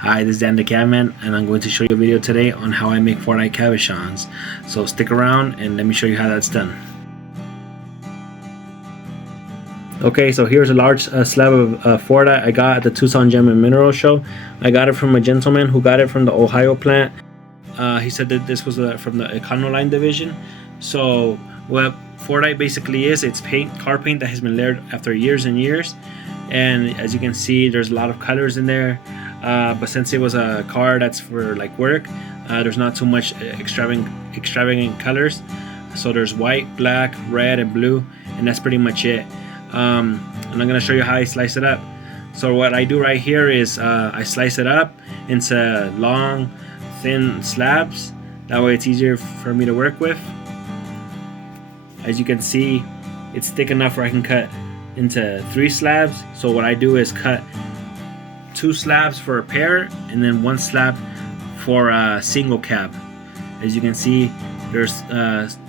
Hi, this is DanTheCabMan, and I'm going to show you a video today on how I make Fordite cabochons. So stick around and let me show you how that's done. Okay, so here's a large slab of Fordite I got at the Tucson Gem and Mineral Show. I got it from a gentleman who got it from the Ohio plant. He said that this was from the Econoline division. So what Fordite basically is, it's paint, car paint that has been layered after years and years. And as you can see, there's a lot of colors in there. But since it was a car that's for like work, there's not too much extravagant colors. So there's white, black, red, and blue, and that's pretty much it. And I'm gonna show you how I slice it up. So what I do right here is I slice it up into long, thin slabs. That way it's easier for me to work with. As you can see, it's thick enough where I can cut into 3 slabs. So what I do is cut 2 slabs for a pair and then 1 slab for a single cab. As you can see, there's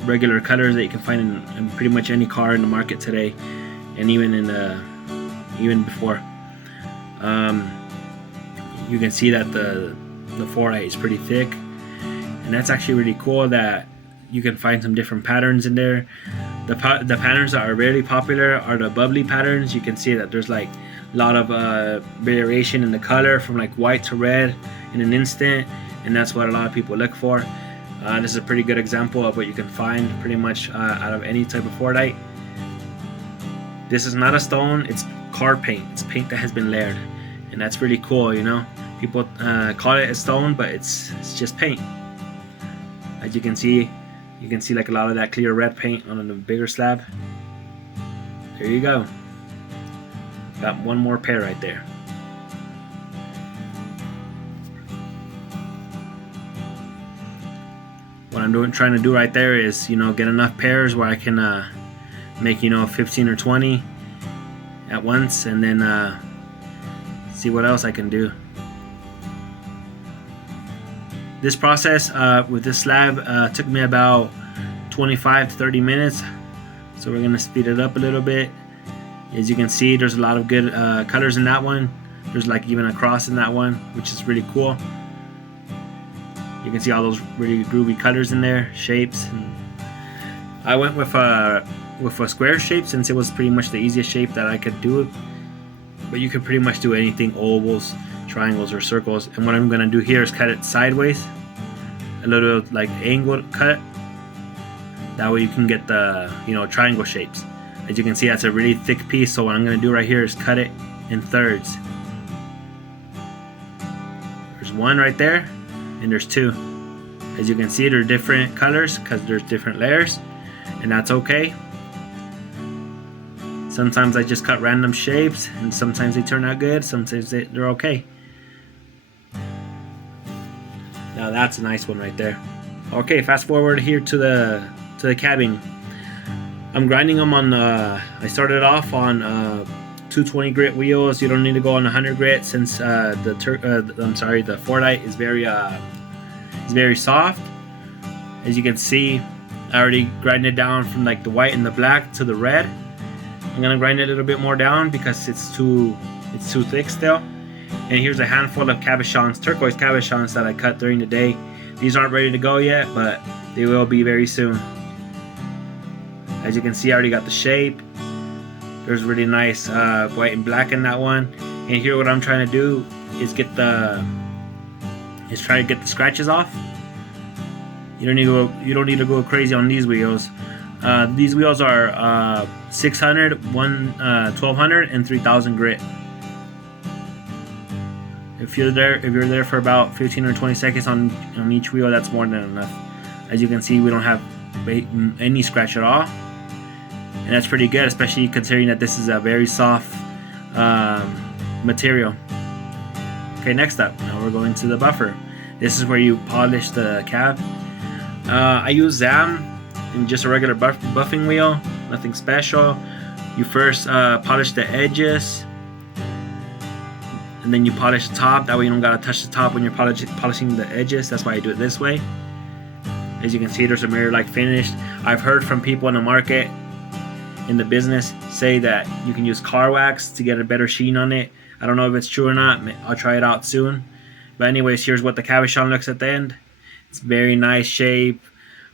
regular colors that you can find in pretty much any car in the market today, and even before. You can see that the Fordite is pretty thick, and that's actually really cool that you can find some different patterns in there. The patterns that are really popular are the bubbly patterns. You can see that there's like a lot of variation in the color from like white to red in an instant, and that's what a lot of people look for. This is a pretty good example of what you can find pretty much out of any type of Fordite. This is not a stone, it's car paint. It's paint that has been layered, and that's really cool, you know. People call it a stone, but it's just paint. As you can see like a lot of that clear red paint on the bigger slab. There you go. Got one more pair right there. What I'm trying to do right there is, you know, get enough pairs where I can make, you know, 15 or 20 at once, and then see what else I can do. This process with this slab took me about 25 to 30 minutes, so we're gonna speed it up a little bit. As you can see, there's a lot of good colors in that one. There's like even a cross in that one, which is really cool. You can see all those really groovy colors in there, shapes. And I went with a square shape since it was pretty much the easiest shape that I could do. But you could pretty much do anything: ovals, triangles, or circles. And what I'm gonna do here is cut it sideways, a little like angled cut. That way you can get the, you know, triangle shapes. As you can see, that's a really thick piece, so what I'm going to do right here is cut it in thirds. There's 1 right there, and there's 2. As you can see, they're different colors because there's different layers, and that's okay. Sometimes I just cut random shapes, and sometimes they turn out good, sometimes they're okay. Now that's a nice one right there. Okay, fast forward here to the cabbing. I'm grinding them on, I started off on 220 grit wheels. You don't need to go on 100 grit since the Fordite is very soft. As you can see, I already grinded down from like the white and the black to the red. I'm gonna grind it a little bit more down because it's too thick still. And here's a handful of cabochons, turquoise cabochons that I cut during the day. These aren't ready to go yet, but they will be very soon. As you can see, I already got the shape. There's really nice white and black in that one. And here what I'm trying to do is try to get the scratches off. You don't need to go crazy on these wheels. These wheels are 600, 1200, and 3000 grit. If you're there for about 15 or 20 seconds on each wheel, that's more than enough. As you can see, we don't have any scratch at all. And that's pretty good, especially considering that this is a very soft material. Okay, next up, now we're going to the buffer. This is where you polish the cab. I use Zam in just a regular buffing wheel, nothing special. You first polish the edges, and then you polish the top. That way you don't gotta touch the top when you're polishing the edges. That's why I do it this way. As you can see, there's a mirror-like finish. I've heard from people in the market, in the business, say that you can use car wax to get a better sheen on it. I don't know if it's true or not. I'll try it out soon. But anyways, here's what the cabochon looks at the end. It's very nice shape.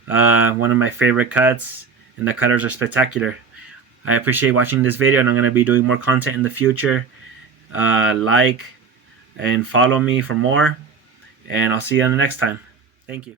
One of my favorite cuts, and the cutters are spectacular. I appreciate watching this video, and I'm going to be doing more content in the future. Like and follow me for more, and I'll see you on the next time. Thank you.